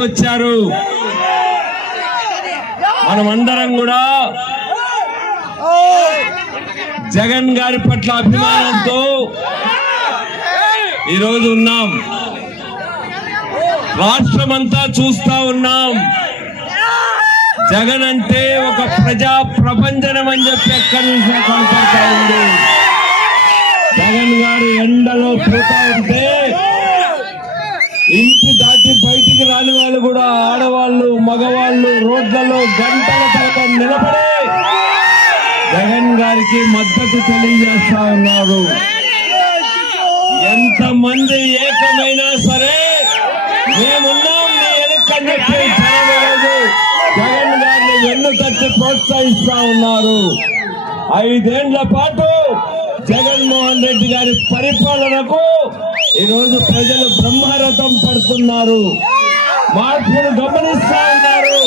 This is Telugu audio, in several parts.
వచ్చారు మనమందరం కూడా జగన్ గారి పట్ల అభిమానంతో ఈరోజు ఉన్నాం. రాష్ట్రమంతా చూస్తా ఉన్నాం. జగన్ అంటే ఒక ప్రజా ప్రపంచనం అని చెప్పి ఎక్కడి నుంచో కనపడతా ఉంది. జగన్ గారు ఎండలో పోతా ఉంటే దాటి రాని వాళ్ళు కూడా ఆడవాళ్ళు మగవాళ్ళు రోడ్లలో గంటల తరబడి నిలబడి జగన్ గారికి మద్దతు తెలియజేస్తా ఉన్నారు. ఎంతమంది ఏకమైనా సరే మేమున్నాం మీ వెనక్కని జగన్ గారిని వెన్ను తట్టి ప్రోత్సహిస్తా ఉన్నారు. ఐదేండ్ల పాటు జగన్మోహన్ రెడ్డి గారి పరిపాలనకు ఈరోజు ప్రజలు బ్రహ్మరథం పడుతున్నారు. మార్పును గమనిస్తా ఉన్నారు.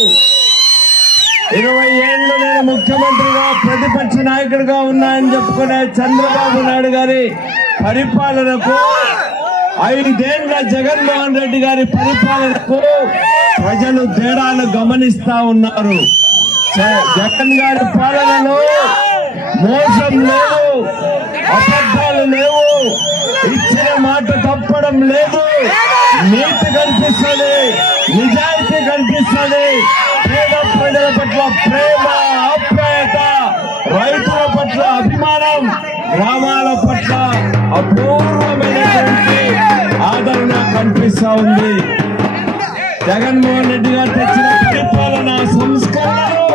ఇరవై ఏళ్ళు నేను ముఖ్యమంత్రిగా ప్రతిపక్ష నాయకుడిగా ఉన్నాయని చెప్పుకునే చంద్రబాబు నాయుడు గారి పరిపాలనకు ఐదేళ్ళ జగన్మోహన్ రెడ్డి గారి పరిపాలనకు ప్రజలు తేడాను గమనిస్తా ఉన్నారు. జగన్ గారి పాలనలో మోసం లేదు నీతి కనిపిస్తుంది. నిజాయితీ కనిపిస్తుంది. పేద ప్రజల పట్ల ప్రేమ ఆప్యాయత రైతుల పట్ల అభిమానం గ్రామాల పట్ల అపూర్వమైనటువంటి ఆదరణ కనిపిస్తా ఉంది. జగన్మోహన్ రెడ్డి గారు తెచ్చిన పరిపాలన సంస్కరణలు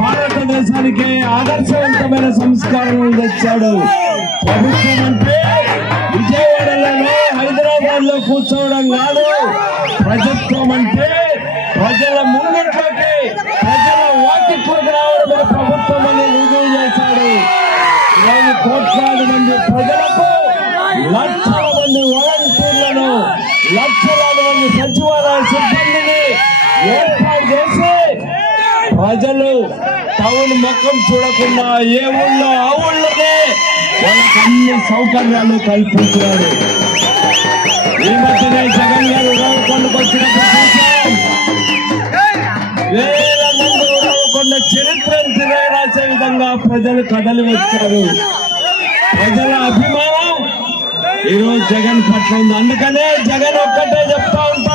భారతదేశానికి ఆదర్శవంతమైన సంస్కరణలు తెచ్చాడు. ప్రభుత్వం అంటే కూర్చోవడం కాదు. ప్రభుత్వం అంటే ప్రజల ముంగట్లోకి ప్రజల వాకిట్లోకి రావడమే ప్రభుత్వం అని రుజువు చేశాడు. ఈరోజు కోట్లాది మంది ప్రజలకు లక్షల మంది వాలంటీర్లను లక్షలాది మంది సచివాలయ సిబ్బందిని ఏర్పాటు చేసి ప్రజలు టౌన్ మొక్కం చూడకుండా ఏ ఊళ్ళో ఆ ఊళ్ళోనే వాళ్ళకి అన్ని సౌకర్యాలు కల్పించారు ఈ మధ్యనే జగన్ గారు ఉదవకొండకు వచ్చినప్పుడు వేల మంది ఉదవకొండ చరిత్రను తిరగ రాసే విధంగా ప్రజలు కదలి వచ్చారు. ప్రజల అభిమానం ఈరోజు జగన్ పట్ల ఉంది. అందుకనే జగన్ ఒక్కటే చెప్తా ఉంటారు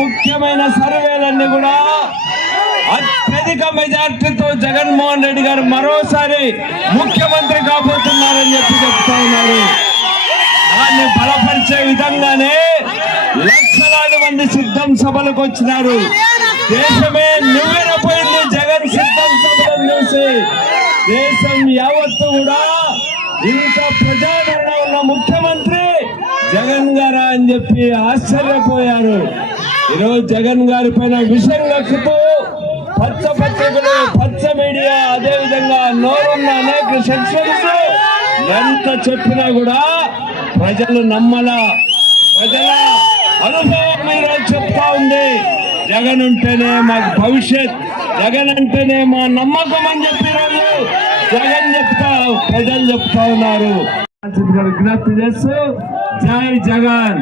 ముఖ్యమైన సర్వేలన్నీ కూడా అత్యధిక మెజార్టీతో జగన్మోహన్ రెడ్డి గారు మరోసారి ముఖ్యమంత్రి కాబోతున్నారని చెప్పి చెప్తా ఉన్నారు. దాన్ని బలపరిచే విధంగానే లక్షలాది మంది సిద్ధం సభలకు వచ్చినారు. దేశమే నివ్వెరపోయింది జగన్ సిద్ధం సభలను చూసి. దేశం యావత్తు కూడా ఇంత ప్రజాదరణ ఉన్న ముఖ్యమంత్రి జగన్ గారా అని చెప్పి ఆశ్చర్యపోయారు. ఈరోజు జగన్ గారి పైన విషయం కక్కుతూ పచ్చ పత్రికలు పచ్చ మీడియా అదే విధంగా నోరున్న అనేక సెక్షన్స్ ఎంత చెప్పినా కూడా ప్రజలు నమ్మల. ప్రజల అనుభవం ఈరోజు చెప్తా ఉంది. జగన్ ఉంటేనే మాకు భవిష్యత్ జగన్ అంటేనే మా నమ్మకం అని చెప్పినారు జగన్ చెప్తా ప్రజలు చెప్తా ఉన్నారు. విజ్ఞప్తి చేస్తూ జై జగన్.